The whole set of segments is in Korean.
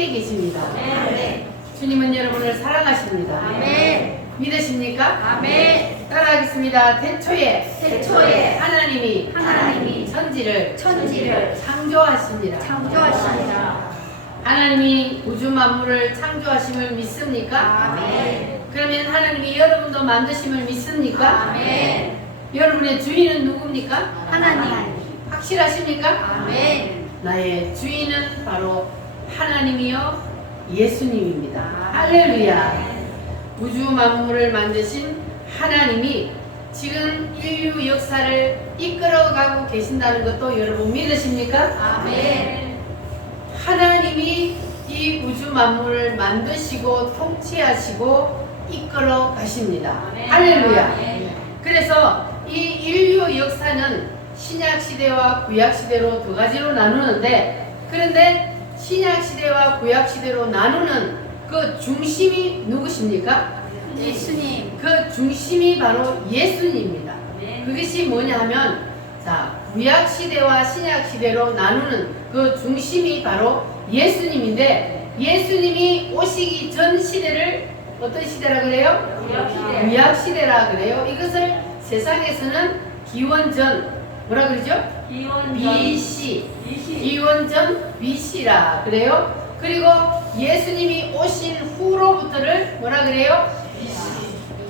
함께 계십니다. 아멘. 주님은 여러분을 사랑하십니다. 아멘. 믿으십니까? 아멘. 따라하겠습니다. 태초에 태초에 하나님이 천지를 창조하십니다. 창조하십니다. 하나님이 우주 만물을 창조하심을 믿습니까? 아멘. 그러면 하나님이 여러분도 만드심을 믿습니까? 아멘. 여러분의 주인은 누굽니까? 하나님. 확실하십니까? 아멘. 나의 주인은 바로 하나님이요 예수님입니다. 아멘. 할렐루야. 우주 만물을 만드신 하나님이 지금 인류 역사를 이끌어가고 계신다는 것도 여러분 믿으십니까? 아멘. 하나님이 이 우주 만물을 만드시고 통치하시고 이끌어 가십니다. 아멘. 할렐루야. 아멘. 그래서 이 인류 역사는 신약 시대와 구약 시대로 두 가지로 나누는데, 그런데 신약 시대와 구약 시대로 나누는 그 중심이 누구십니까? 예수님. 그 중심이 바로 예수님입니다. 아멘. 그것이 뭐냐 하면, 자, 구약 시대와 신약 시대로 나누는 그 중심이 바로 예수님인데, 예수님이 오시기 전 시대를 어떤 시대라 그래요? 구약 시대라 그래요. 이것을 세상에서는 기원전 뭐라 그러죠? BC, 기원전 BC라 그래요. 그리고 예수님이 오신 후로부터를 뭐라 그래요?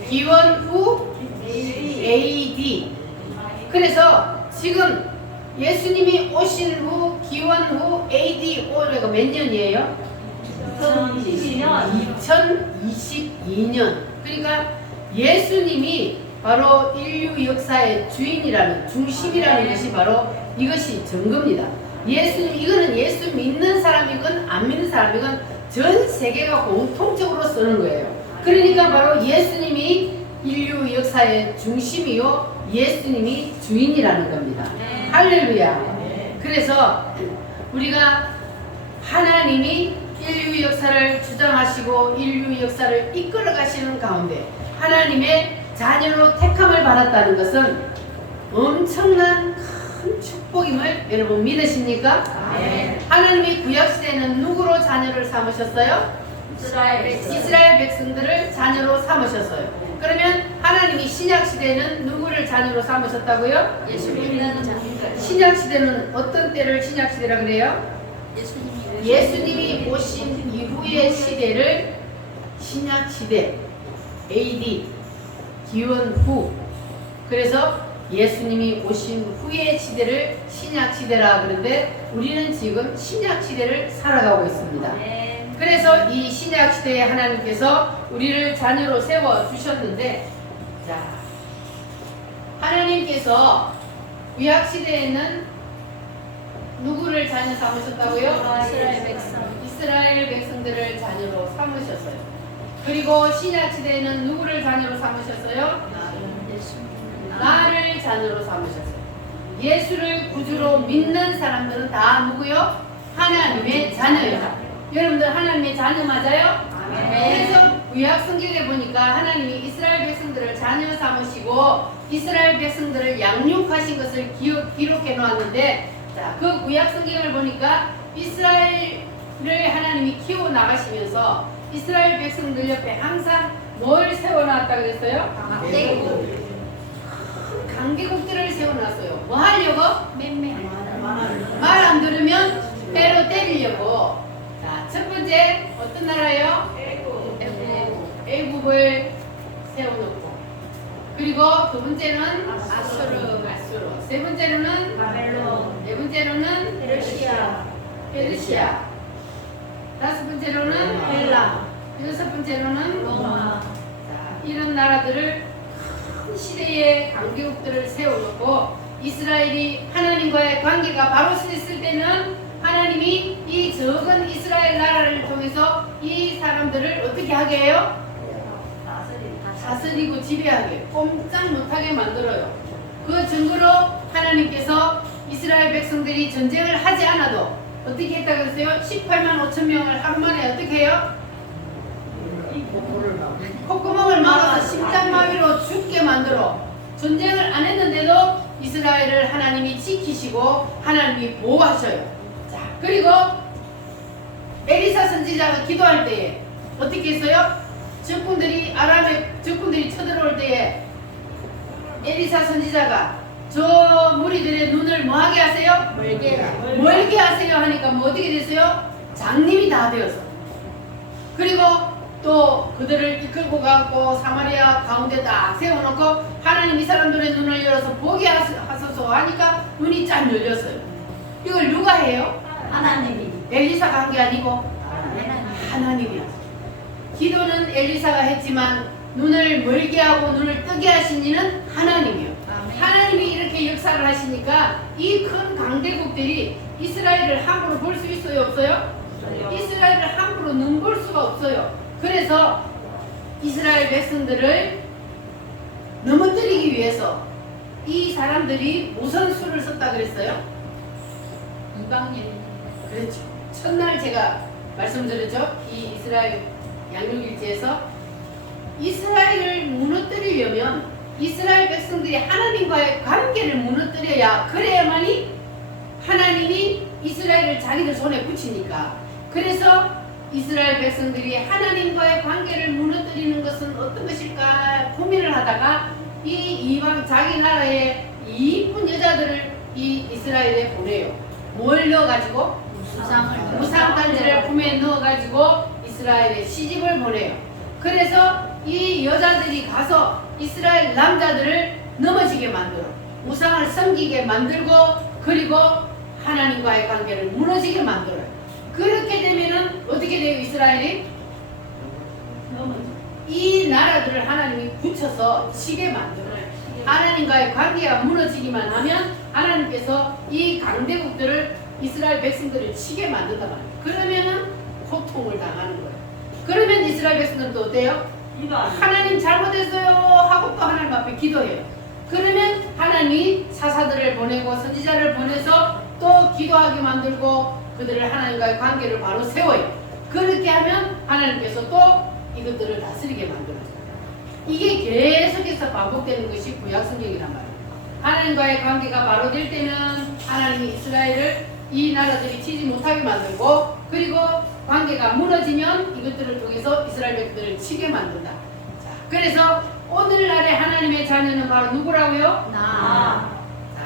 기원 후 AD. 그래서 지금 예수님이 오신 후 기원 후 AD 올해가 몇 년이에요? 2022년. 그러니까 예수님이 바로 인류 역사의 주인이라는 중심이라는 것이 바로 이것이 증거입니다. 예수님, 이거는 예수 믿는 사람이건 안 믿는 사람이건 전 세계가 공통적으로 쓰는 거예요. 그러니까 바로 예수님이 인류 역사의 중심이요 예수님이 주인이라는 겁니다. 할렐루야. 그래서 우리가 하나님이 인류 역사를 주장하시고 인류 역사를 이끌어 가시는 가운데 하나님의 자녀로 택함을 받았다는 것은 엄청난 큰 축복임을 여러분 믿으십니까? 아멘. 하나님이 구약시대는 누구로 자녀를 삼으셨어요? 이스라엘 백성들을 자녀로 삼으셨어요. 그러면 하나님이 신약시대는 누구를 자녀로 삼으셨다고요? 예수 믿는 자녀들. 신약시대는 어떤 때를 신약시대라 그래요? 예수님이 예수님이 오신 이후의 시대를 신약시대 AD 기원 후. 그래서 예수님이 오신 후의 시대를 신약시대라 그러는데 우리는 지금 신약시대를 살아가고 있습니다. 그래서 이 신약시대에 하나님께서 우리를 자녀로 세워주셨는데, 자, 하나님께서 구약시대에는 누구를 자녀 삼으셨다고요? 이스라엘 백성. 이스라엘 백성들을 자녀로 삼으셨어요. 그리고 신약시대에는 누구를 자녀로 삼으셨어요? 나를 자녀로 삼으셨어요. 예수를 구주로 믿는 사람들은 다 누구요? 하나님의 자녀예요. 여러분들 하나님의 자녀 맞아요? 그래서 구약 성경에 보니까 하나님이 이스라엘 백성들을 자녀 삼으시고 이스라엘 백성들을 양육하신 것을 기록해 놓았는데, 자, 그 구약 성경을 보니까 이스라엘을 하나님이 키워 나가시면서 이스라엘 백성들 옆에 항상 뭘 세워놨다 그랬어요? 강계국들을 세워놨어요. 뭐 하려고? 말 안 들으면 배로 때리려고. 자, 첫 번째 어떤 나라요? 애굽을 세워놓고, 그리고 두 번째는 아수르. 세 번째로는 바벨론. 네 번째로는 페르시아. 다섯 번째로는 헬라. 여섯 번째로는 로마. 자, 이런 나라들을 큰 시대의 강대국들을 세워놓고 이스라엘이 하나님과의 관계가 바로 서 있을 때는 하나님이 이 적은 이스라엘 나라를 통해서 이 사람들을 어떻게 하게 해요? 다스리고 지배하게, 꼼짝 못하게 만들어요. 그 증거로 하나님께서 이스라엘 백성들이 전쟁을 하지 않아도 어떻게 했다 그랬어요? 18만 5천 명을 한 번에 어떻게 해요? 콧구멍을 막아서 심장마비로 죽게 만들어. 전쟁을 안 했는데도 이스라엘을 하나님이 지키시고 하나님이 보호하셔요. 자, 그리고 엘리사 선지자가 기도할 때에 어떻게 했어요? 아람의 적군들이 쳐들어올 때에 엘리사 선지자가 저 무리들의 눈을 뭐하게 하세요? 멀게 하세요 하니까 뭐 어떻게 됐어요? 장님이 다 되어서, 그리고 또 그들을 이끌고 가고 사마리아 가운데 딱 세워놓고 하나님 이 사람들의 눈을 열어서 보게 하소서 하니까 눈이 쫙 열렸어요. 이걸 누가 해요? 하나님이. 엘리사가 한 게 아니고 하나님이. 기도는 엘리사가 했지만 눈을 멀게 하고 눈을 뜨게 하신 이는 하나님이요. 하나님이 이렇게 역사를 하시니까 이 큰 강대국들이 이스라엘을 함부로 볼 수 있어요, 없어요? 이스라엘을 함부로 넘볼 수가 없어요. 그래서 이스라엘 백성들을 넘어뜨리기 위해서 이 사람들이 무슨 수를 썼다 그랬어요? 이방인. 그렇죠. 첫날 제가 말씀드렸죠. 이 이스라엘 양육일지에서 이스라엘을 무너뜨리려면 이스라엘 백성들이 하나님과의 관계를 무너뜨려야, 그래야만이 하나님이 이스라엘을 자기들 손에 붙이니까. 그래서 이스라엘 백성들이 하나님과의 관계를 무너뜨리는 것은 어떤 것일까 고민을 하다가 이 이방 자기 나라의 이쁜 여자들을 이 이스라엘에 보내요. 뭘 넣어가지고? 무상 단지를 품에 넣어가지고 이스라엘에 시집을 보내요. 그래서 이 여자들이 가서 이스라엘 남자들을 넘어지게 만들어 우상을 섬기게 만들고, 그리고 하나님과의 관계를 무너지게 만들어요. 그렇게 되면은 어떻게 돼요? 이스라엘이 이 나라들을 하나님이 붙여서 치게 만들어요. 하나님과의 관계가 무너지기만 하면 하나님께서 이 강대국들을 이스라엘 백성들을 치게 만든단 말이에요. 그러면은 고통을 당하는 거예요. 그러면 이스라엘 백성들은 또 어때요? 하나님 잘못했어요 하고 또 하나님 앞에 기도해요. 그러면 하나님이 사사들을 보내고 선지자를 보내서 또 기도하게 만들고 그들을 하나님과의 관계를 바로 세워요. 그렇게 하면 하나님께서 또 이것들을 다스리게 만들어요. 이게 계속해서 반복되는 것이 구약 성경이란 말이에요. 하나님과의 관계가 바로 될 때는 하나님이 이스라엘을 이 나라들이 치지 못하게 만들고, 그리고 관계가 무너지면 이것들을 통해서 이스라엘 백성들을 치게 만든다. 자, 그래서 오늘날의 하나님의 자녀는 바로 누구라고요? 자,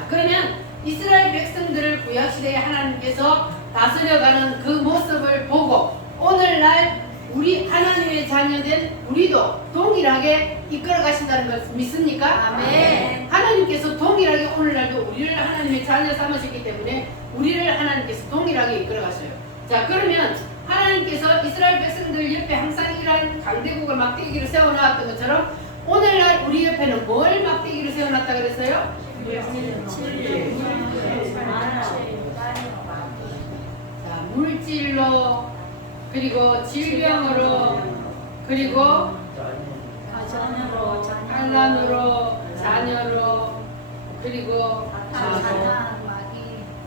그러면 이스라엘 백성들을 구약시대에 하나님께서 다스려가는 그 모습을 보고 오늘날 우리 하나님의 자녀된 우리도 동일하게 이끌어 가신다는 걸 믿습니까? 아멘. 하나님께서 동일하게 오늘날도 우리를 하나님의 자녀 삼으셨기 때문에 우리를 하나님께서 동일하게 이끌어 가셔요. 자, 그러면 하나님께서 이스라엘 백성들 옆에 항상 이러한 강대국을 막대기로 세워놨던 것처럼 오늘날 우리 옆에는 뭘 막대기로 세워놨다 그랬어요? 자, 물질로, 그리고 질병으로, 그리고 환난으로, 자녀로, 그리고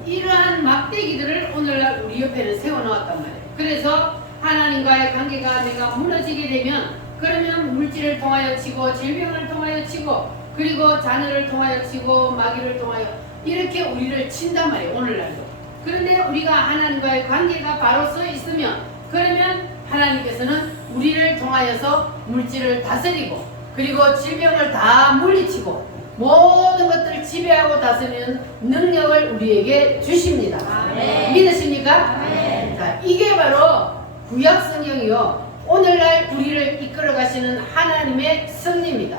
이러한 막대기들을 오늘날 우리 옆에는 세워놓았단 말이에요. 그래서 하나님과의 관계가 내가 무너지게 되면, 그러면 물질을 통하여 치고 질병을 통하여 치고 그리고 자녀를 통하여 치고 마귀를 통하여 이렇게 우리를 친단 말이에요. 오늘날도. 그런데 우리가 하나님과의 관계가 바로 서 있으면, 그러면 하나님께서는 우리를 통하여서 물질을 다스리고 그리고 질병을 다 물리치고 모든 것들을 지배하고 다스리는 능력을 우리에게 주십니다. 아멘. 믿으십니까? 아멘. 자, 이게 바로 구약 성경이요, 오늘날 우리를 이끌어 가시는 하나님의 섭리입니다.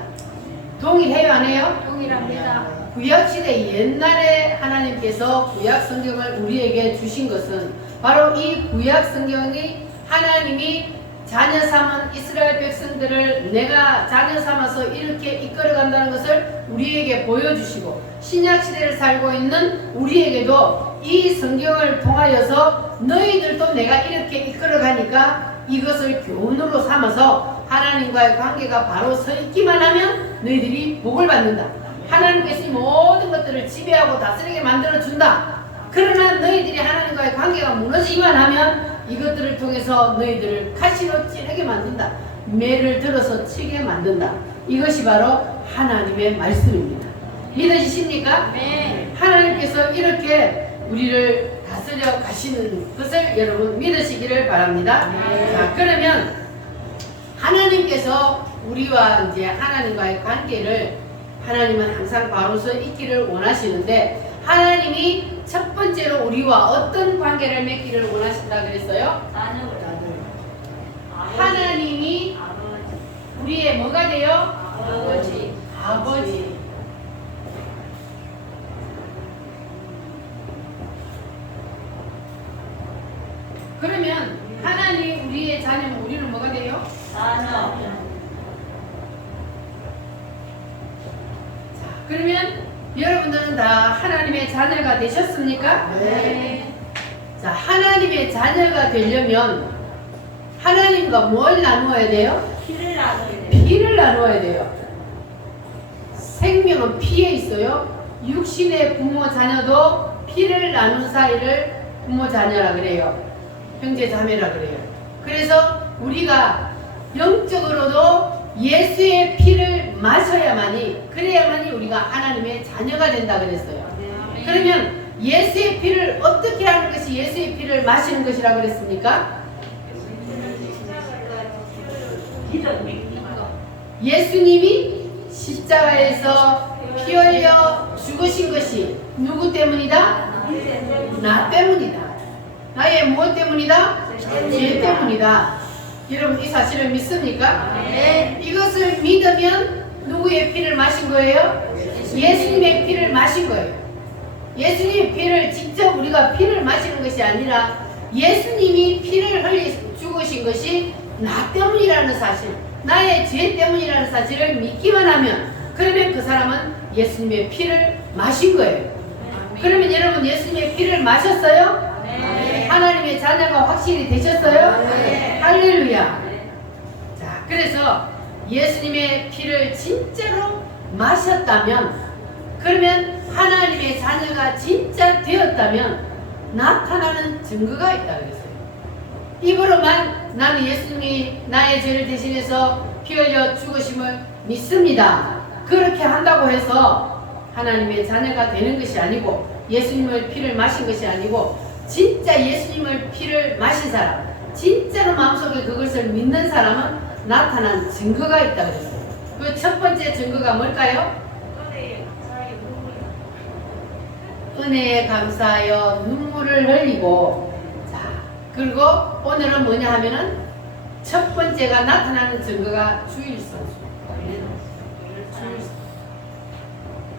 동일해요, 안 해요? 동일합니다. 구약시대 옛날에 하나님께서 구약 성경을 우리에게 주신 것은 바로 이 구약 성경이 하나님이 자녀 삼은 이스라엘 백성들을 내가 자녀 삼아서 이렇게 이끌어 간다는 것을 우리에게 보여주시고, 신약시대를 살고 있는 우리에게도 이 성경을 통하여서 너희들도 내가 이렇게 이끌어 가니까 이것을 교훈으로 삼아서 하나님과의 관계가 바로 서 있기만 하면 너희들이 복을 받는다. 하나님께서 모든 것들을 지배하고 다스리게 만들어준다. 그러나 너희들이 하나님과의 관계가 무너지기만 하면 이것들을 통해서 너희들을 가시로 찌르게 만든다. 매를 들어서 치게 만든다. 이것이 바로 하나님의 말씀입니다. 믿어지십니까? 네. 하나님께서 이렇게 우리를 다스려 가시는 것을 여러분 믿으시기를 바랍니다. 자, 그러면 하나님께서 우리와 이제 하나님과의 관계를 하나님은 항상 바로서 있기를 원하시는데 하나님이 첫 번째로 우리와 어떤 관계를 맺기를 원하신다 그랬어요? 하나님이 우리의 뭐가 돼요? 아버지. 그러면 하나님 우리의 자녀면 우리는 뭐가 돼요? 자, 그러면 여러분들은 다 하나님의 자녀가 되셨습니까? 네. 자, 하나님의 자녀가 되려면 하나님과 뭘 나누어야 돼요? 피를 나누어야 돼요. 생명은 피에 있어요. 육신의 부모 자녀도 피를 나눈 사이를 부모 자녀라 그래요. 형제 자매라 그래요. 그래서 우리가 영적으로도 예수의 피를 마셔야만이 그래야만이 우리가 하나님의 자녀가 된다 그랬어요. 그러면 예수의 피를 어떻게 하는 것이 예수의 피를 마시는 것이라 그랬습니까? 예수님이 십자가에서 피 흘려 죽으신 것이 누구 때문이다? 나 때문이다. 나의 무엇 때문이다? 죄 때문이다. 여러분 이 사실을 믿습니까? 네. 이것을 믿으면 누구의 피를 마신 거예요? 예수님의 피를 마신 거예요. 예수님의 피를 직접 우리가 피를 마시는 것이 아니라 예수님이 피를 흘려 죽으신 것이 나 때문이라는 사실, 나의 죄 때문이라는 사실을 믿기만 하면 그러면 그 사람은 예수님의 피를 마신 거예요. 그러면 여러분 예수님의 피를 마셨어요? 네. 하나님의 자녀가 확실히 되셨어요? 네. 할렐루야. 자, 그래서 예수님의 피를 진짜로 마셨다면 그러면 하나님의 자녀가 진짜 되었다면 나타나는 증거가 있다 그랬어요. 입으로만 나는 예수님이 나의 죄를 대신해서 피 흘려 죽으심을 믿습니다. 그렇게 한다고 해서 하나님의 자녀가 되는 것이 아니고 예수님의 피를 마신 것이 아니고 진짜 예수님의 피를 마신 사람, 진짜로 마음속에 그것을 믿는 사람은 나타난 증거가 있다 그랬어요. 그 첫 번째 증거가 뭘까요? 은혜에 감사하여 눈물을 흘리고, 자, 그리고 오늘은 뭐냐 하면은 첫 번째가 나타나는 증거가 주일성수.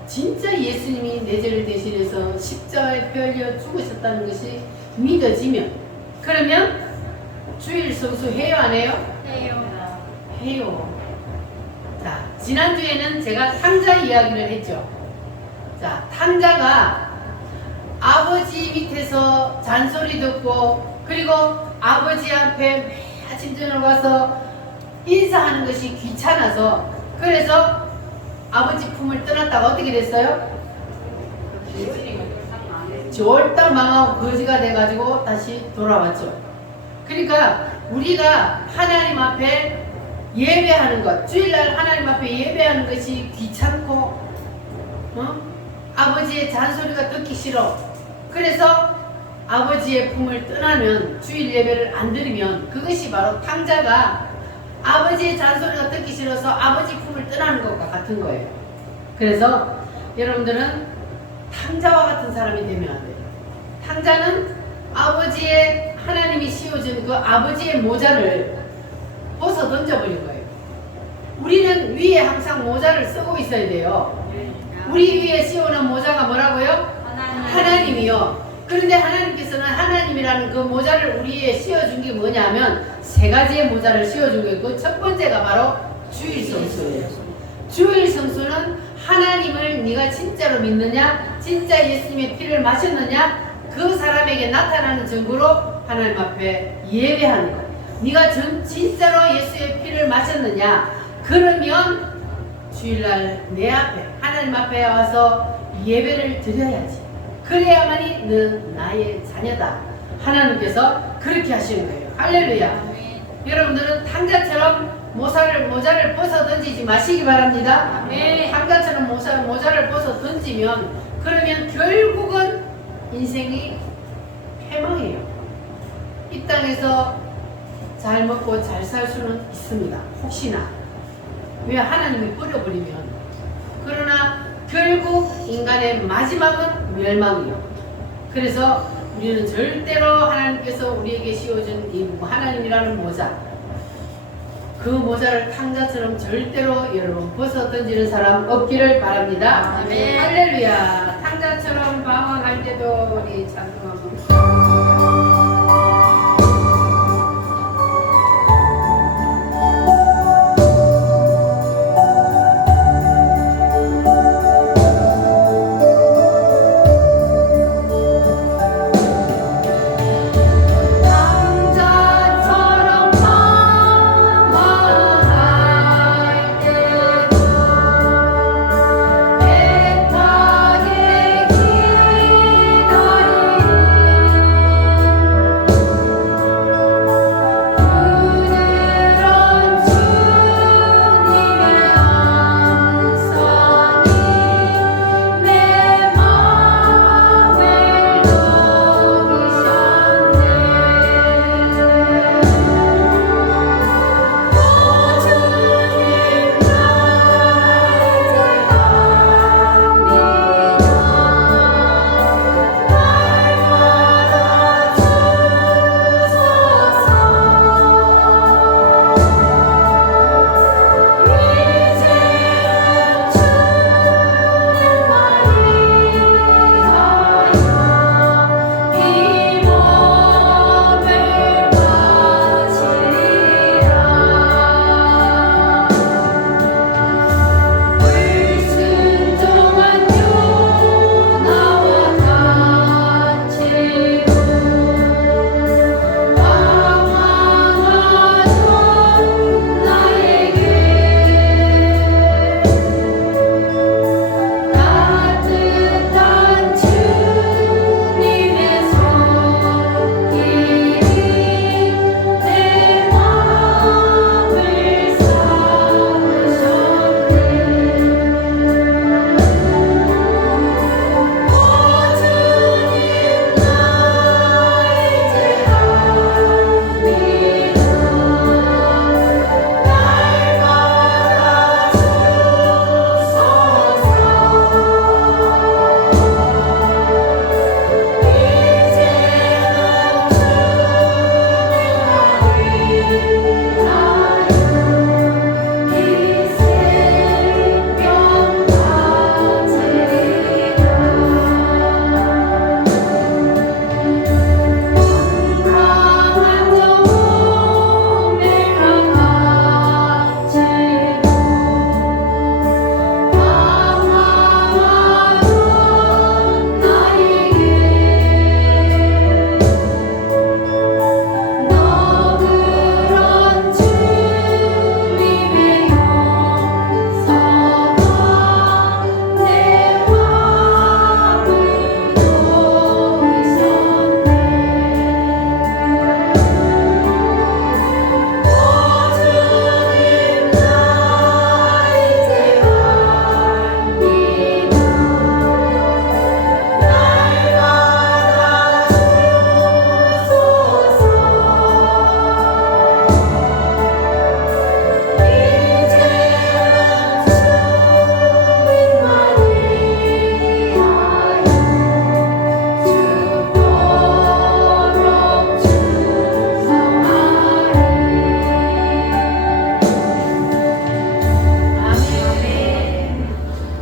진짜 예수님이 내 죄를 대신해서 십자가에 피 흘려 죽으셨다는 것이 믿어지면 그러면 주일성수 해요 안 해요? 해요. 자, 지난주에는 제가 탕자 이야기를 했죠. 자, 탕자가 아버지 밑에서 잔소리 듣고 그리고 아버지 앞에 아침 저녁 와서 인사하는 것이 귀찮아서 그래서 아버지 품을 떠났다가 어떻게 됐어요? 졸딱 망하고 거지가 돼가지고 다시 돌아왔죠. 그러니까 우리가 하나님 앞에 예배하는 것, 주일날 하나님 앞에 예배하는 것이 귀찮고 아버지의 잔소리가 듣기 싫어. 그래서 아버지의 품을 떠나면 주일 예배를 안 드리면 그것이 바로 탕자가 아버지의 잔소리가 듣기 싫어서 아버지 품을 떠나는 것과 같은 거예요. 그래서 여러분들은 탕자와 같은 사람이 되면 안 돼요. 탕자는 아버지의 하나님이 씌워준 그 아버지의 모자를 벗어 던져버린 거예요. 우리는 위에 항상 모자를 쓰고 있어야 돼요. 우리 위에 씌워놓은 모자가 뭐라고요? 하나님이요. 그런데 하나님께서는 하나님이라는 그 모자를 우리에 씌워준 게 뭐냐면 세 가지의 모자를 씌워준 게 그 첫 번째가 바로 주일성수예요. 주일성수는 하나님을 네가 진짜로 믿느냐, 진짜 예수님의 피를 마셨느냐, 그 사람에게 나타나는 증거로 하나님 앞에 예배하는 것. 네가 진짜로 예수의 피를 마셨느냐, 그러면 주일날 내 앞에 하나님 앞에 와서 예배를 드려야지. 그래야만이 넌 나의 자녀다. 하나님께서 그렇게 하시는 거예요. 할렐루야. 여러분들은 탕자처럼 모자를 벗어 던지지 마시기 바랍니다. 탕자처럼 모자를 벗어 던지면 그러면 결국은 인생이 패망해요. 이 땅에서 잘 먹고 잘 살 수는 있습니다. 혹시나. 왜 하나님이 뿌려버리면. 그러나 결국 인간의 마지막은 멸망이요. 그래서 우리는 절대로 하나님께서 우리에게 씌워준 이 하나님이라는 모자, 그 모자를 탕자처럼 절대로 여러분 벗어 던지는 사람 없기를 바랍니다. 아멘. 할렐루야. 탕자처럼 방황할 때도 우리 찬송하고.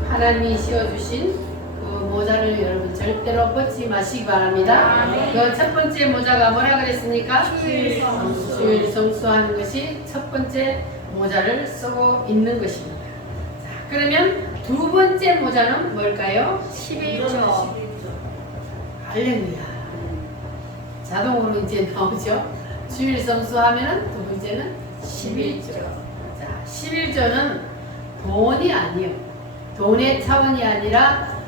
하나님이 씌워주신 그 모자를 여러분 절대로 벗지 마시기 바랍니다. 그 첫 번째 모자가 뭐라 그랬습니까? 주일 성수하는 것이 첫 번째 모자를 쓰고 있는 것입니다. 자, 그러면 두 번째 모자는 뭘까요? 11조. 할렐루야. 자동으로 이제 나오죠. 주일 성수하면은 두 번째는 11조. 자, 11조는 돈이 아니에요. 돈의 차원이 아니라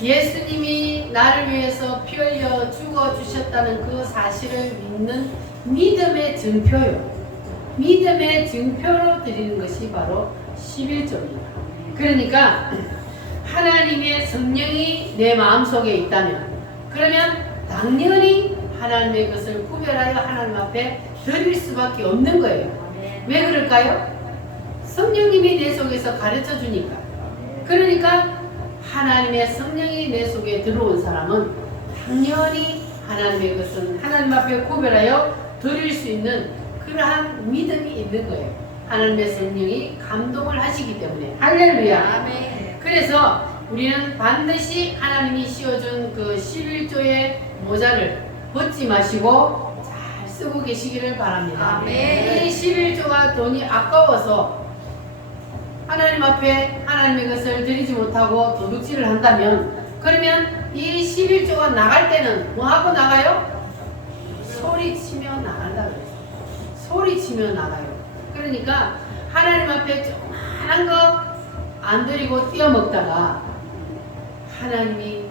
예수님이 나를 위해서 피 흘려 죽어 주셨다는 그 사실을 믿는 믿음의 증표요. 믿음의 증표로 드리는 것이 바로 11조입니다. 그러니까 하나님의 성령이 내 마음속에 있다면 그러면 당연히 하나님의 것을 구별하여 하나님 앞에 드릴 수밖에 없는 거예요. 왜 그럴까요? 성령님이 내 속에서 가르쳐 주니까. 그러니까 하나님의 성령이 내 속에 들어온 사람은 당연히 하나님의 것은 하나님 앞에 구별하여 드릴 수 있는 그러한 믿음이 있는 거예요. 하나님의 성령이 감동을 하시기 때문에. 할렐루야. 그래서 우리는 반드시 하나님이 씌워준 그 11조의 모자를 벗지 마시고 잘 쓰고 계시기를 바랍니다. 이 11조가 돈이 아까워서 하나님 앞에 하나님의 것을 드리지 못하고 도둑질을 한다면, 그러면 이 11조가 나갈 때는 뭐 하고 나가요? 소리치며 나간다 그랬어요. 소리치며 나가요. 그러니까 하나님 앞에 조그만한 거 안 드리고 띄어먹다가 하나님이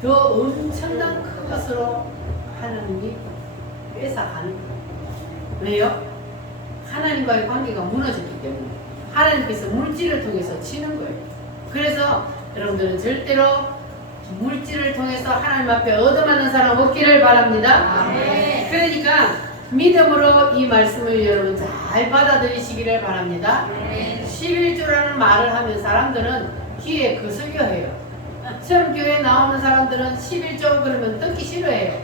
더 엄청난 큰 것으로 하나님이 뺏어가는 거예요. 왜요? 하나님과의 관계가 무너졌기 때문에 하나님께서 물질을 통해서 치는 거예요. 그래서 여러분들은 절대로 물질을 통해서 하나님 앞에 얻어맞는 사람 없기를 바랍니다. 그러니까 믿음으로 이 말씀을 여러분 잘 받아들이시기를 바랍니다. 11조라는 말을 하면 사람들은 귀에 거슬려 해요. 처음 교회에 나오는 사람들은 11조 그러면 듣기 싫어해요.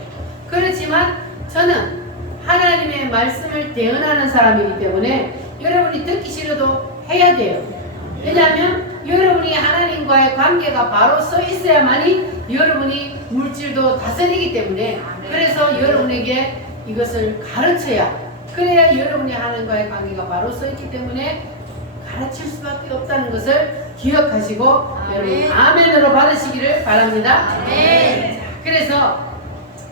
그렇지만 저는 하나님의 말씀을 대언하는 사람이기 때문에 여러분이 듣기 싫어도 해야 돼요. 왜냐하면 여러분이 하나님과의 관계가 바로 서 있어야만이 여러분이 물질도 다스리기 때문에, 그래서 여러분에게 이것을 가르쳐야, 그래야 여러분이 하나님과의 관계가 바로 서 있기 때문에 가르칠 수밖에 없다는 것을 기억하시고 여러분 아멘으로 받으시기를 바랍니다. 그래서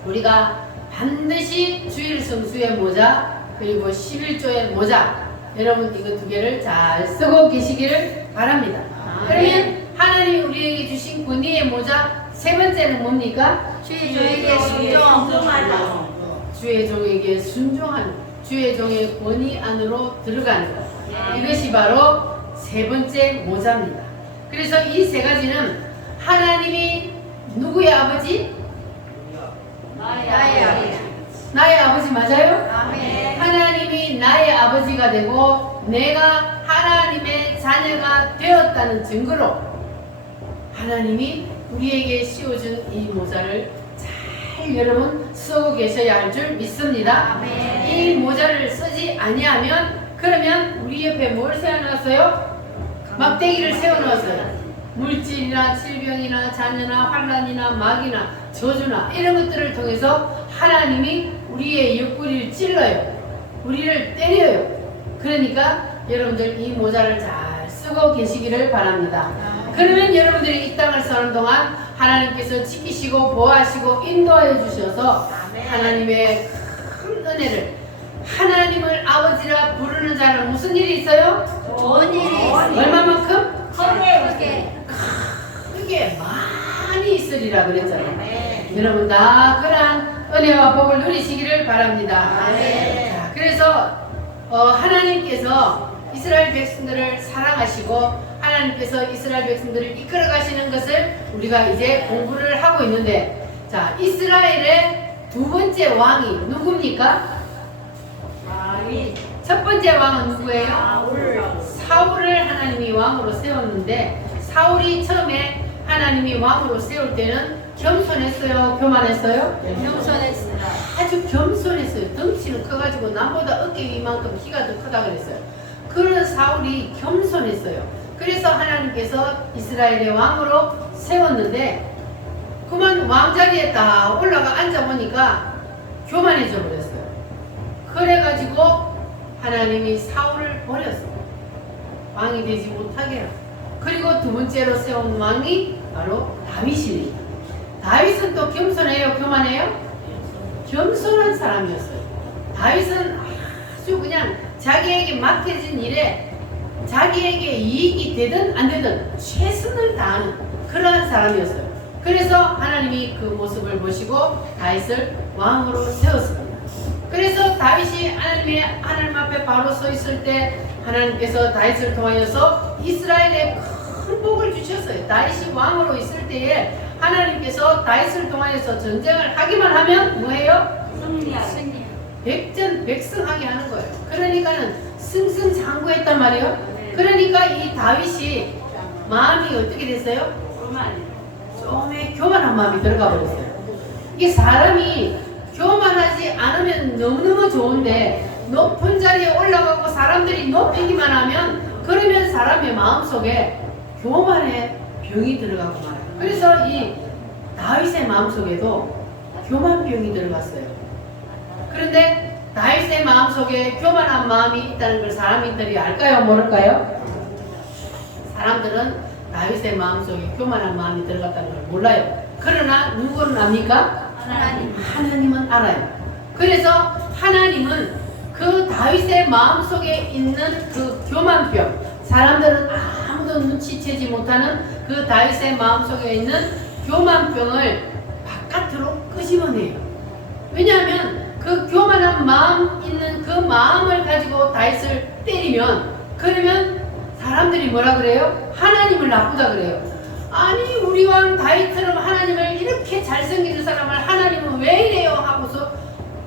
우리가 반드시 주일 성수의 모자 그리고 11조의 모자, 여러분 이거 두 개를 잘 쓰고 계시기를 바랍니다. 그러면 하나님 우리에게 주신 권위의 모자 세 번째는 뭡니까? 주의 종에게 순종하라. 주의 종에게 순종하는, 주의 종의 권위 안으로 들어가는 것. 이것이 바로 세 번째 모자입니다. 그래서 이 세 가지는 하나님이 누구의 아버지? 나의 아버지 맞아요? 하나님이 나의 아버지가 되고 내가 하나님의 자녀가 되었다는 증거로 하나님이 우리에게 씌워준 이 모자를 잘 여러분 쓰고 계셔야 할 줄 믿습니다. 이 모자를 쓰지 아니하면, 그러면 우리 옆에 뭘 세워놨어요? 막대기를 세워놓았어요. 물질이나 질병이나 자녀나 환난이나 마귀나 저주나 이런 것들을 통해서 하나님이 우리의 옆구리를 찔러요. 우리를 때려요. 그러니까 여러분들 이 모자를 잘 쓰고 계시기를 바랍니다. 그러면 여러분들이 이 땅을 사는 동안 하나님께서 지키시고 보호하시고 인도하여 주셔서 하나님의 큰 은혜를, 하나님을 아버지라 부르는 자는 무슨 일이 있어요? 좋은 일이 얼마만큼? 크게 크게 많이 있으리라 그랬잖아요. 여러분 다 그러한 은혜와 복을 누리시기를 바랍니다. 자, 그래서 하나님께서 이스라엘 백성들을 사랑하시고 하나님께서 이스라엘 백성들을 이끌어 가시는 것을 우리가 이제 공부를 하고 있는데, 자, 이스라엘의 두 번째 왕이 누굽니까? 첫 번째 왕은 누구예요? 사울을 하나님이 왕으로 세웠는데, 사울이 처음에 하나님이 왕으로 세울 때는 겸손했어요? 교만했어요? 겸손했습니다. 아주 겸손했어요. 덩치는 커가지고 남보다 어깨 위만큼 키가 더 크다 그랬어요. 그런 사울이 겸손했어요. 그래서 하나님께서 이스라엘의 왕으로 세웠는데, 그만 왕자리에 딱 올라가 앉아보니까 교만해져 버렸어요. 그래가지고 하나님이 사울을 버렸어요. 왕이 되지 못하게 하고. 그리고 두 번째로 세운 왕이 바로 다윗입니다. 다윗은 또 겸손해요? 교만해요? 겸손한 사람이었어요. 다윗은 아주 그냥 자기에게 맡겨진 일에 자기에게 이익이 되든 안 되든 최선을 다하는 그러한 사람이었어요. 그래서 하나님이 그 모습을 보시고 다윗을 왕으로 세웠습니다. 그래서 다윗이 하나님 앞에 바로 서 있을 때 하나님께서 다윗을 통하여서 이스라엘에 큰 복을 주셨어요. 다윗이 왕으로 있을 때에 하나님께서 다윗을 통하여서 전쟁을 하기만 하면 뭐예요? 승리. 백전백승하게 하는 거예요. 그러니까는 승승장구했단 말이에요. 그러니까 이 다윗이 마음이 어떻게 됐어요? 좀에 교만한 마음이 들어가 버렸어요. 이게 사람이 교만하지 않으면 너무너무 좋은데 높은 자리에 올라가고 사람들이 높이기만 하면 그러면 사람의 마음속에 교만의 병이 들어가고 말아요. 그래서 이 다윗의 마음속에도 교만병이 들어갔어요. 그런데 다윗의 마음속에 교만한 마음이 있다는 걸 사람들이 알까요? 모를까요? 사람들은 다윗의 마음속에 교만한 마음이 들어갔다는 걸 몰라요. 그러나 누구는 압니까? 하나님은 알아요. 그래서 하나님은 그 다윗의 마음속에 있는 그 교만병, 사람들은 아무도 눈치채지 못하는 그 다윗의 마음속에 있는 교만병을 바깥으로 끄집어내요. 왜냐하면 그 교만한 마음 있는 그 마음을 가지고 다윗을 때리면, 그러면 사람들이 뭐라 그래요? 하나님을 나쁘다 그래요. 아니 우리 왕 다윗처럼 하나님을 이렇게 잘생기는 사람을 하나님은 왜 이래요? 하고서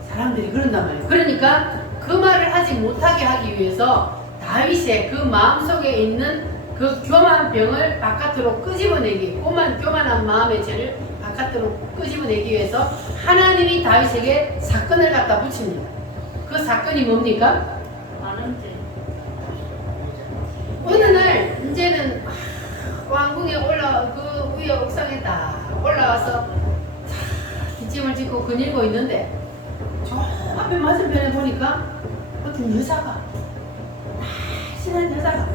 사람들이 그런단 말이에요. 그러니까 그 말을 하지 못하게 하기 위해서 다윗의 그 마음속에 있는 그 교만병을 바깥으로 끄집어내기, 교만한 마음의 죄를 바깥으로 끄집어내기 위해서 하나님이 다윗에게 사건을 갖다 붙입니다. 그 사건이 뭡니까? 어느 날 이제는 왕궁에 그 위에 옥상에 딱 올라가서 기침을 짓고 거닐고 있는데 저 앞에 맞은편에 보니까 어떤 여자가, 날씬한 여자가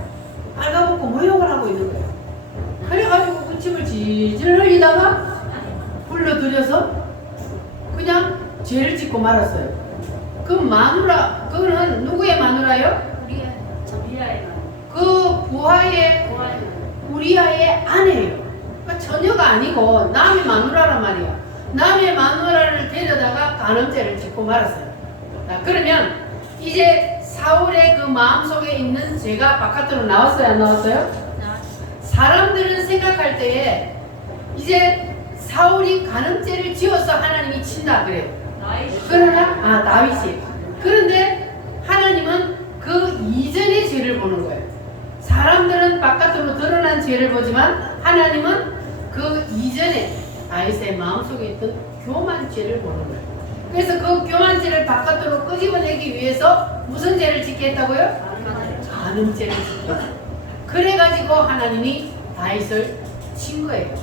빨가벗고 모욕을 하고 있는 거예요. 그래가지고 기침을 질질 흘리다가 불러들여서 그냥 죄를 짓고 말았어요. 그 마누라, 그거는 누구의 마누라요? 그 부하의 우리아의 아내예요. 그러니까 처녀가 아니고 남의 마누라란 말이에요. 남의 마누라를 데려다가 간음죄를 짓고 말았어요. 자, 그러면 이제 사울의 그 마음속에 있는 죄가 바깥으로 나왔어요? 안 나왔어요? 사람들은 생각할 때에 이제 사울이 간음죄를 지어서 하나님이 친다 그래요. 그러나 다윗이. 그런데 하나님은 그 이전의 죄를 보는 거예요. 사람들은 바깥으로 드러난 죄를 보지만 하나님은 그 이전에 다윗의 마음속에 있던 교만죄를 보는 거예요. 그래서 그 교만죄를 바깥으로 끄집어내기 위해서 무슨 죄를 짓게 했다고요? 간음죄를 짓게 했어요. 그래가지고 하나님이 다윗을 친 거예요.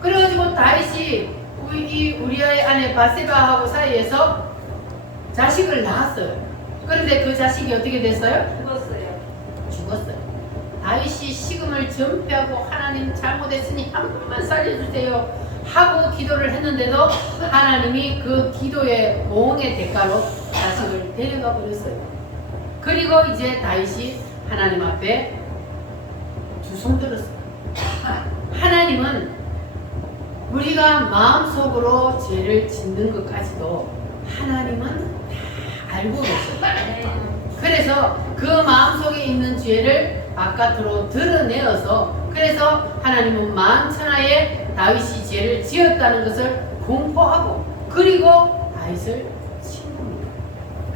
그래가지고 다윗이 이 우리아의 아내 바세바하고 사이에서 자식을 낳았어요. 그런데 그 자식이 어떻게 됐어요? 죽었어요. 다윗이 식음을 전폐하고 하나님 잘못했으니 한 번만 살려주세요 하고 기도를 했는데도 하나님이 그 기도의 보응의 대가로 자식을 데려가 버렸어요. 그리고 이제 다윗이 하나님 앞에 두 손 들었어요. 하나님은 우리가 마음속으로 죄를 짓는 것까지도 하나님은 다 알고 계셔요. 그래서 그 마음속에 있는 죄를 바깥으로 드러내어서, 그래서 하나님은 만천하에 다윗이 죄를 지었다는 것을 공포하고 그리고 다윗을 친 겁니다.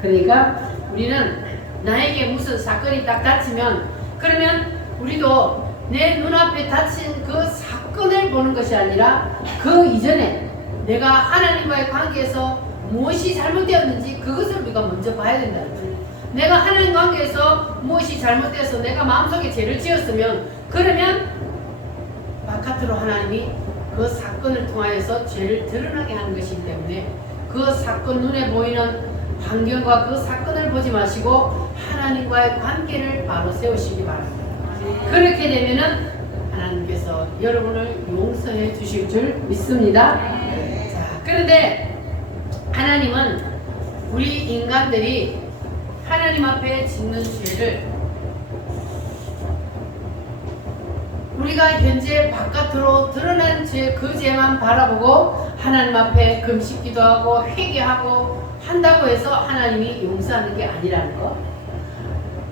그러니까 우리는 나에게 무슨 사건이 딱 닥치면, 그러면 우리도 내 눈앞에 닥친 그 사건을 보는 것이 아니라 그 이전에 내가 하나님과의 관계에서 무엇이 잘못되었는지 그것을 우리가 먼저 봐야 된다는 거예요. 내가 하나님 관계에서 무엇이 잘못돼서 내가 마음속에 죄를 지었으면, 그러면 바깥으로 하나님이 그 사건을 통하여서 죄를 드러나게 하는 것이기 때문에 그 사건, 눈에 보이는 환경과 그 사건을 보지 마시고 하나님과의 관계를 바로 세우시기 바랍니다. 그렇게 되면은 하나님께서 여러분을 용서해 주실 줄 믿습니다. 자, 그런데 하나님은 우리 인간들이 하나님 앞에 짓는 죄를 우리가 현재 바깥으로 드러난 죄, 그 죄만 바라보고 하나님 앞에 금식 기도하고 회개하고 한다고 해서 하나님이 용서하는 게 아니라는 거.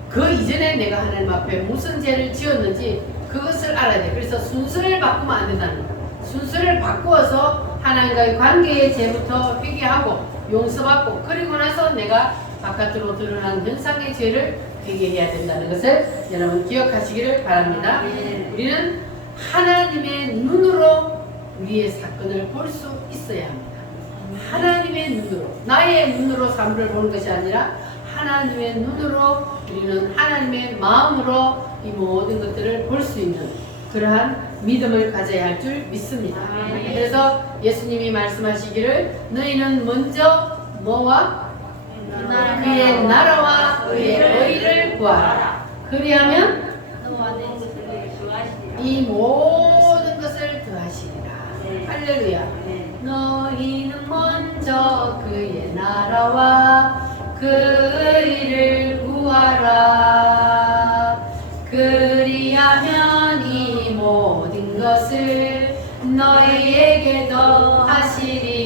그 이전에 내가 하나님 앞에 무슨 죄를 지었는지 그것을 알아야 돼. 그래서 순서를 바꾸면 안 된다는 거. 순서를 바꾸어서 하나님과의 관계의 죄부터 회개하고 용서받고 그리고 나서 내가 바깥으로 드러난 현상의 죄를 회개해야 된다는 것을 여러분 기억하시기를 바랍니다. 우리는 하나님의 눈으로 우리의 사건을 볼 수 있어야 합니다. 하나님의 눈으로, 나의 눈으로 사물을 보는 것이 아니라 하나님의 눈으로 우리는 하나님의 마음으로 이 모든 것들을 볼 수 있는 그러한 믿음을 가져야 할 줄 믿습니다. 그래서 예수님이 말씀하시기를 너희는 먼저 뭐와? 그의 나라와 그의 의를 구하라. 그리하면 이 모든 것을 더하시리라. 할렐루야. 너희는 먼저 그의 나라와 그 의를 구하라. 그리하면 이 모든 것을 너희에게 더하시리라.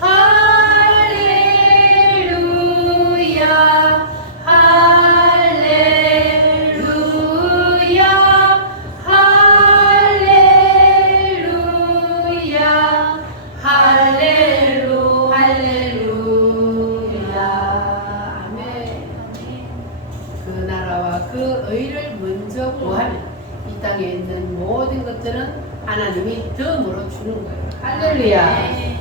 할렐루야. 할렐루야. 할렐루야. 할렐루야. 아멘. 그 나라와 그 의를 먼저 구하면 이 땅에 있는 모든 것들은 하나님이 덤으로 주는 거예요. 할렐루야.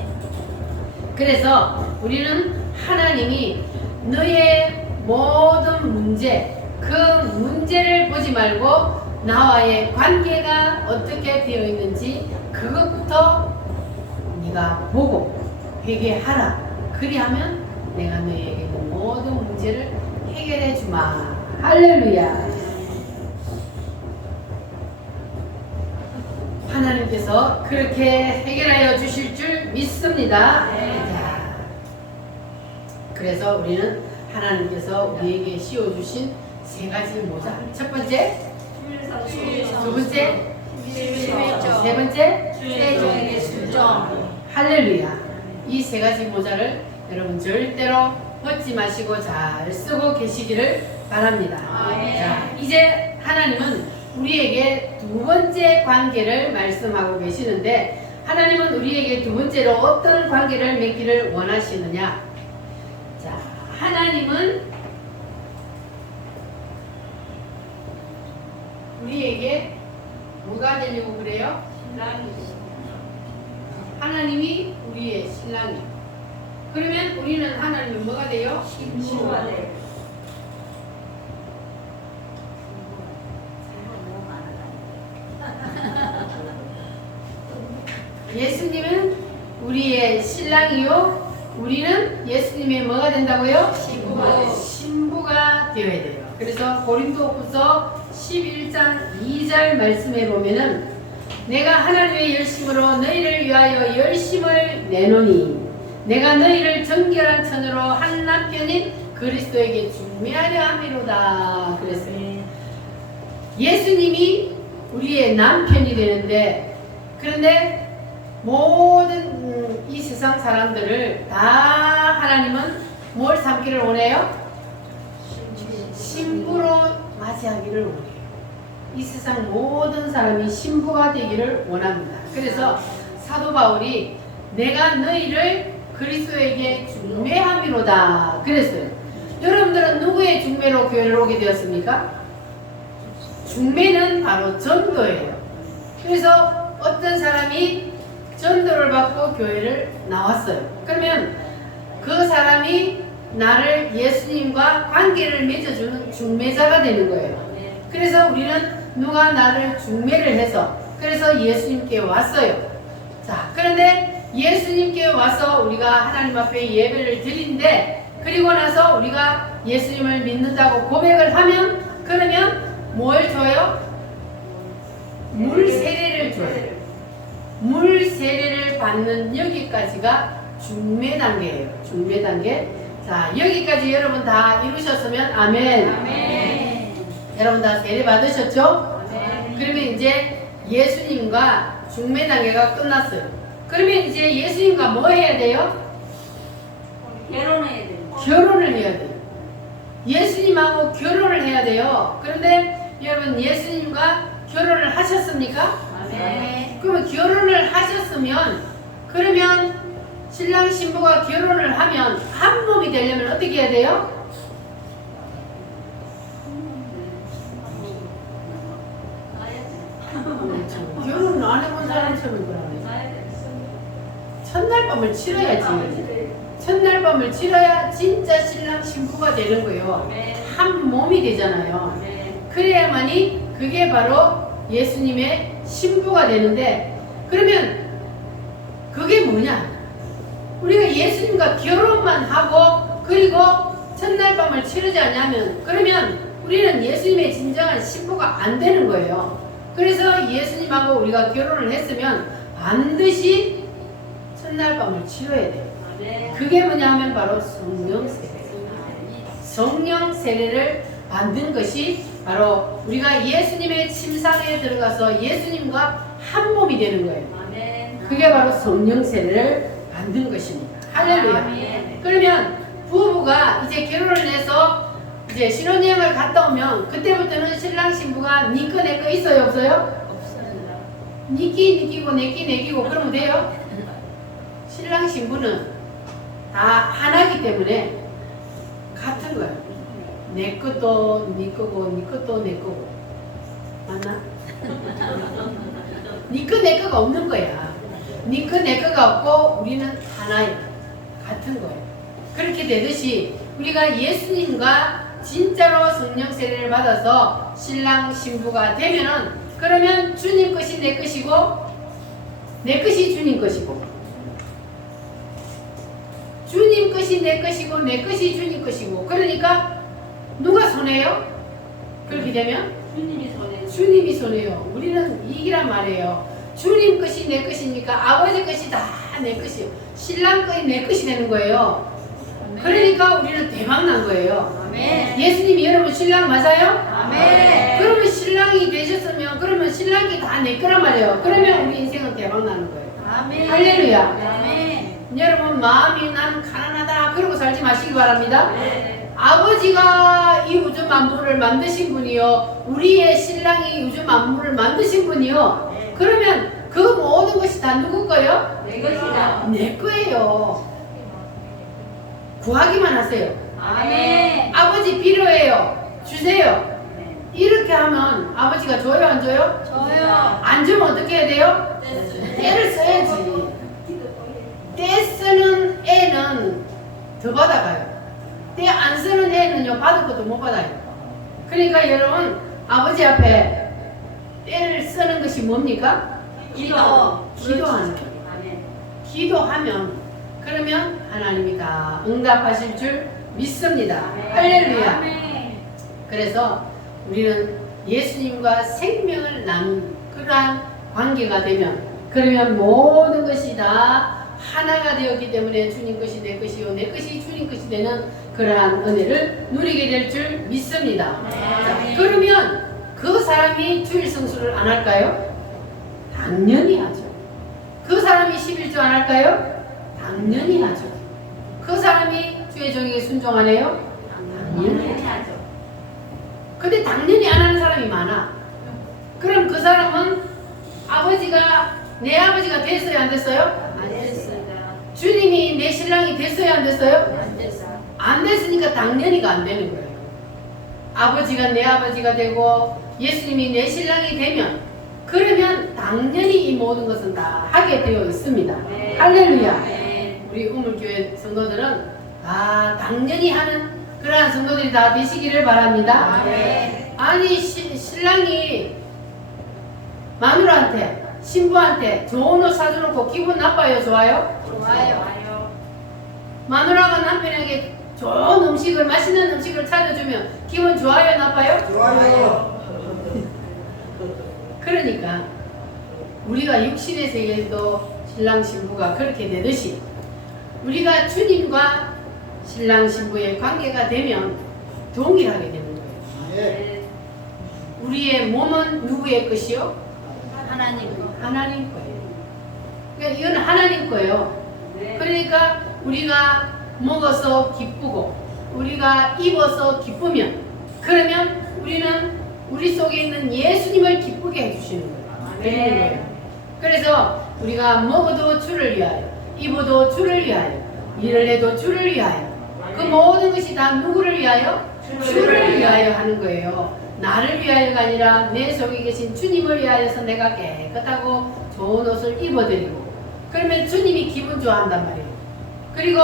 그래서 우리는 하나님이 너의 모든 문제, 그 문제를 보지 말고 나와의 관계가 어떻게 되어 있는지 그것부터 네가 보고 회개하라. 그리하면 내가 너에게 있는 모든 문제를 해결해 주마. 할렐루야. 하나님께서 그렇게 해결하여 주실 줄 믿습니다. 자, 그래서 우리는 하나님께서 우리에게 씌워주신 세 가지 모자. 첫 번째, 두 번째, 세 번째, 최종의 순종. 할렐루야. 이 세 가지 모자를 여러분 절대로 벗지 마시고 잘 쓰고 계시기를 바랍니다. 자, 이제 하나님은 우리에게 두 번째 관계를 말씀하고 계시는데 하나님은 우리에게 두 번째로 어떤 관계를 맺기를 원하시느냐? 자, 하나님은 우리에게 뭐가 되려고 그래요? 하나님이 우리의 신랑이. 그러면 우리는 하나님이 뭐가 돼요? 신부가 돼요. 예수님은 우리의 신랑이요. 우리는 예수님의 뭐가 된다고요? 신부가 되어야 돼요. 그래서 고린도후서 11장 2절 말씀에 보면은 내가 하나님의 열심으로 너희를 위하여 열심을 내노니 내가 너희를 정결한 천으로 한 남편인 그리스도에게 중매하려 함이로다. 그랬어요. 예수님이 우리의 남편이 되는데 그런데 모든 이 세상 사람들을 다 하나님은 뭘 삼기를 원해요? 신부로 맞이하기를 원해요. 이 세상 모든 사람이 신부가 되기를 원합니다. 그래서 사도 바울이 내가 너희를 그리스도에게 중매함이로다 그랬어요. 여러분들은 누구의 중매로 교회를 오게 되었습니까? 중매는 바로 전도예요. 그래서 어떤 사람이 전도를 받고 교회를 나왔어요. 그러면 그 사람이 나를 예수님과 관계를 맺어주는 중매자가 되는 거예요. 그래서 우리는 누가 나를 중매를 해서 그래서 예수님께 왔어요. 자, 그런데 예수님께 와서 우리가 하나님 앞에 예배를 드린데 그리고 나서 우리가 예수님을 믿는다고 고백을 하면 그러면 뭘 줘요? 물 세례를 줘요. 물 세례를 받는 여기까지가 중매 단계예요. 중매 단계. 자, 여기까지 여러분 다 이루셨으면 아멘. 아멘. 여러분 다 세례 받으셨죠? 아멘. 그러면 이제 예수님과 중매 단계가 끝났어요. 그러면 이제 예수님과 뭐 해야 돼요? 결혼해야 돼요. 결혼을 해야 돼요. 예수님하고 결혼을 해야 돼요. 그런데 여러분 예수님과 결혼을 하셨습니까? 아멘. 그러면 결혼을 하셨으면 그러면 신랑 신부가 결혼을 하면 한 몸이 되려면 어떻게 해야 돼요? 결혼을 안 해본 사람처럼 그러네. 첫날 밤을 치러야지. 첫날 밤을 치러야 진짜 신랑 신부가 되는 거예요. 한 몸이 되잖아요. 그래야만이 그게 바로 예수님의 신부가 되는데, 그러면 그게 뭐냐? 우리가 예수님과 결혼만 하고 그리고 첫날 밤을 치르지 않냐면 그러면 우리는 예수님의 진정한 신부가 안 되는 거예요. 그래서 예수님하고 우리가 결혼을 했으면 반드시 첫날 밤을 치러야 돼요. 그게 뭐냐 하면 바로 성령 세례. 성령 세례를 받는 것이 바로 우리가 예수님의 침상에 들어가서 예수님과 한 몸이 되는 거예요. 그게 바로 성령 세례를 받는 것입니다. 할렐루야. 그러면 부부가 이제 결혼을 해서 이제 신혼여행을 갔다 오면 그때부터는 신랑 신부가 니꺼 내꺼 있어요, 없어요? 없습니다. 니끼 니끼고 내끼 내끼고 그러면 돼요. 신랑 신부는 다 하나이기 때문에 같은 거예요. 내 것도 니 거고 니 것도 내 거고. 맞나? 니 거 내 거가 없는 거야. 니 거 내 거가 없고 우리는 하나예요. 같은 거예요. 그렇게 되듯이 우리가 예수님과 진짜로 성령 세례를 받아서 신랑 신부가 되면은 그러면 주님 것이 내 것이고 내 것이 주님 것이고 주님 것이 내 것이고 내 것이 주님 것이고 그러니까 누가 손해요? 그렇게 되면 주님이 손해요. 우리는 이기란 말이에요. 주님 것이 내 것이니까 아버지 것이 다 내 것이요. 신랑 것이 내 것이 되는 거예요. 그러니까 우리는 대박 난 거예요. 아멘. 예수님이 여러분 신랑 맞아요? 아멘. 그러면 신랑이 되셨으면 그러면 신랑이 다 내 거란 말이에요. 그러면 우리 인생은 대박 나는 거예요. 아멘. 할렐루야. 아멘. 여러분 마음이 나는 가난하다 그러고 살지 마시기 바랍니다. 네. 아버지가 이 우주 만물을 만드신 분이요. 우리의 신랑이 우주 만물을 만드신 분이요. 네. 그러면 그 모든 것이 다 누구 거예요? 내 것이다. 내 거예요. 구하기만 하세요. 아멘. 아버지 필요해요. 주세요. 네. 이렇게 하면 아버지가 줘요, 안 줘요? 저요. 안 주면 어떻게 해야 돼요? 때를 써야지. 때 쓰는 애는 더 받아가요. 때 안 쓰는 애는요, 받을 것도 못 받아요. 그러니까 여러분, 아버지 앞에 때를 쓰는 것이 뭡니까? 기도. 기도하는 거예요. 아멘. 기도하면, 그러면 하나님이 다 응답하실 줄 믿습니다. 아멘. 할렐루야. 아멘. 그래서 우리는 예수님과 생명을 나눈 그러한 관계가 되면, 그러면 모든 것이 다 하나가 되었기 때문에 주님 것이 내 것이요 내 것이 주님 것이 되는 그러한 은혜를 누리게 될 줄 믿습니다. 자, 그러면 그 사람이 주일 성수를 안 할까요? 당연히 하죠. 그 사람이 11조 안 할까요? 당연히 하죠. 그 사람이 주의 종에게 순종하네요? 당연히 하죠. 근데 당연히 안 하는 사람이 많아. 그럼 그 사람은 아버지가 내 아버지가 됐어요, 안 됐어요? 안 됐습니다. 주님이 내 신랑이 됐어요, 안 됐어요? 안 됐어요. 안 됐으니까 당연히가 안 되는 거예요. 아버지가 내 아버지가 되고 예수님이 내 신랑이 되면 그러면 당연히 이 모든 것은 다 하게 되어 있습니다. 네. 할렐루야. 네. 우리 우물교회 성도들은 다 당연히 하는 그러한 성도들이 다 되시기를 바랍니다. 네. 아니 신랑이 마누라한테 신부한테 좋은 옷 사주놓고 기분 나빠요, 좋아요? 좋아요. 마누라가 남편에게 좋은 음식을 맛있는 음식을 차려주면 기분 좋아요, 나빠요? 좋아요. 그러니까 우리가 육신의 세계에도 신랑 신부가 그렇게 되듯이 우리가 주님과 신랑 신부의 관계가 되면 동일하게 되는 거예요. 예. 우리의 몸은 누구의 것이요? 하나님 거. 하나님 거예요. 그러니까 이건 하나님 거예요. 네. 그러니까 우리가 먹어서 기쁘고 우리가 입어서 기쁘면 그러면 우리는 우리 속에 있는 예수님을 기쁘게 해주시는 거예요. 드리는 거예요. 그래서 우리가 먹어도 주를 위하여, 입어도 주를 위하여, 일을 해도 주를 위하여, 그 모든 것이 다 누구를 위하여? 주를 위하여 하는 거예요. 나를 위하여가 아니라 내 속에 계신 주님을 위하여서 내가 깨끗하고 좋은 옷을 입어드리고, 그러면 주님이 기분 좋아한단 말이에요. 그리고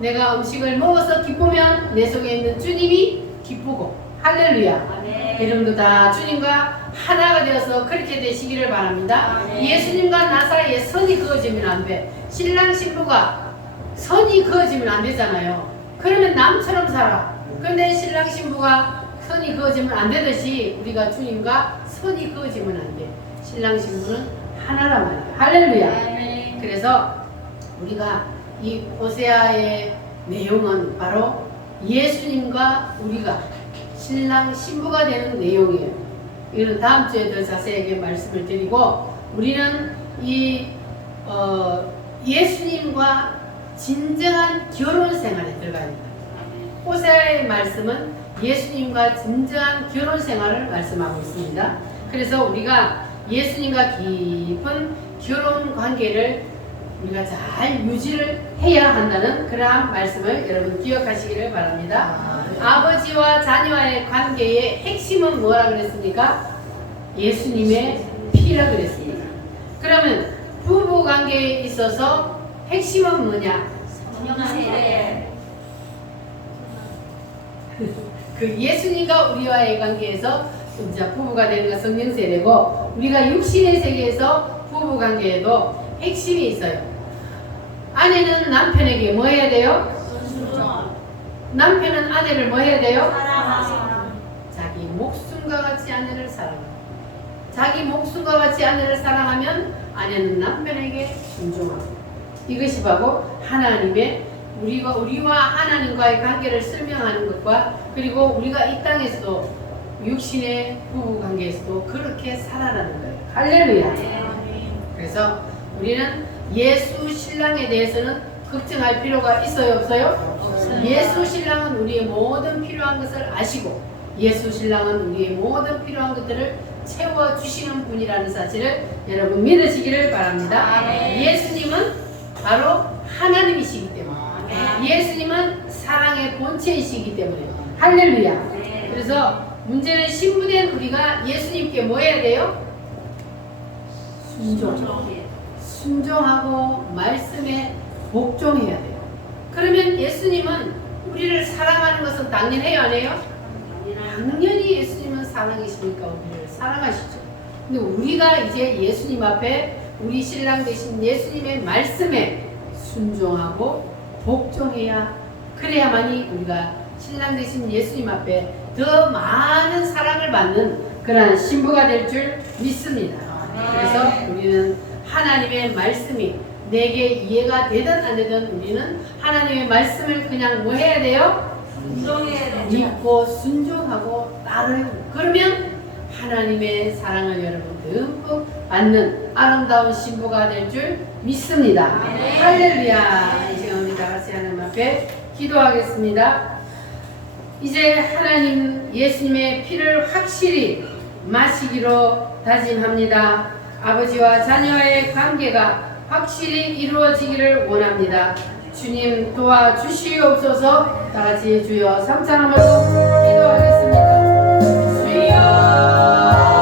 내가 음식을 먹어서 기쁘면 내 속에 있는 주님이 기쁘고, 할렐루야. 여러분도 다 주님과 하나가 되어서 그렇게 되시기를 바랍니다. 예수님과 나 사이에 선이 그어지면 안 돼. 신랑 신부가 선이 그어지면 안 되잖아요. 그러면 남처럼 살아. 근데 신랑 신부가 선이 그어지면 안 되듯이 우리가 주님과 선이 그어지면 안 돼. 신랑 신부는 하나란 말이에요. 할렐루야. 그래서 우리가 이 호세아의 내용은 바로 예수님과 우리가 신랑 신부가 되는 내용이에요. 이거는 다음 주에 더 자세하게 말씀을 드리고, 우리는 이 예수님과 진정한 결혼 생활에 들어가야 합니다. 호세아의 말씀은 예수님과 진정한 결혼 생활을 말씀하고 있습니다. 그래서 우리가 예수님과 깊은 결혼 관계를 우리가 잘 유지를 해야 한다는 그러한 말씀을 여러분 기억하시기를 바랍니다. 아버지와 자녀와의 관계의 핵심은 뭐라 그랬습니까? 예수님의 피라 그랬습니다. 그러면 부부 관계에 있어서 핵심은 뭐냐? 그 예수님과 우리와의 관계에서 이제 부부가 되는 건 성령 세례고, 우리가 육신의 세계에서 부부 관계에도 핵심이 있어요. 아내는 남편에게 뭐 해야 돼요? 남편은 아내를 뭐 해야 돼요? 자기 목숨과 같이 아내를 사랑하고, 자기 목숨과 같이 아내를 사랑하면 아내는 남편에게 순종하고, 이것이 바로 하나님의 우리와 하나님과의 관계를 설명하는 것과, 그리고 우리가 이 땅에서도 육신의 부부 관계에서도 그렇게 살아가는 거예요. 할렐루야. 그래서 우리는 예수 신랑에 대해서는 걱정할 필요가 있어요, 없어요? 없어요. 예수 신랑은 우리의 모든 필요한 것을 아시고, 예수 신랑은 우리의 모든 필요한 것들을 채워주시는 분이라는 사실을 여러분 믿으시기를 바랍니다. 예수님은 바로 하나님이시기 때문에, 예수님은 사랑의 본체이시기 때문에, 할렐루야. 그래서 문제는 신부된 우리가 예수님께 뭐 해야 돼요? 순종하고 말씀에 복종해야 돼요. 그러면 예수님은 우리를 사랑하는 것은 당연해요, 안 해요? 당연히 예수님은 사랑이시니까 우리를 사랑하시죠. 근데 우리가 이제 예수님 앞에 우리 신랑 되신 예수님의 말씀에 순종하고 복종해야, 그래야만이 우리가 신랑 되신 예수님 앞에 더 많은 사랑을 받는 그러한 신부가 될 줄 믿습니다. 그래서 우리는 하나님의 말씀이 내게 이해가 되든 안 되든 우리는 하나님의 말씀을 그냥 뭐 해야 돼요? 믿고 순종하고 따르고, 그러면 하나님의 사랑을 여러분 듬뿍 받는 아름다운 신부가 될 줄 믿습니다. 할렐루야. 이 시간 우리 다 같이 하나님 앞에 기도하겠습니다. 이제 하나님 예수님의 피를 확실히 마시기로 다짐합니다. 아버지와 자녀의 관계가 확실히 이루어지기를 원합니다. 주님 도와주시옵소서. 다 같이 주여 삼창함으로 기도하겠습니다.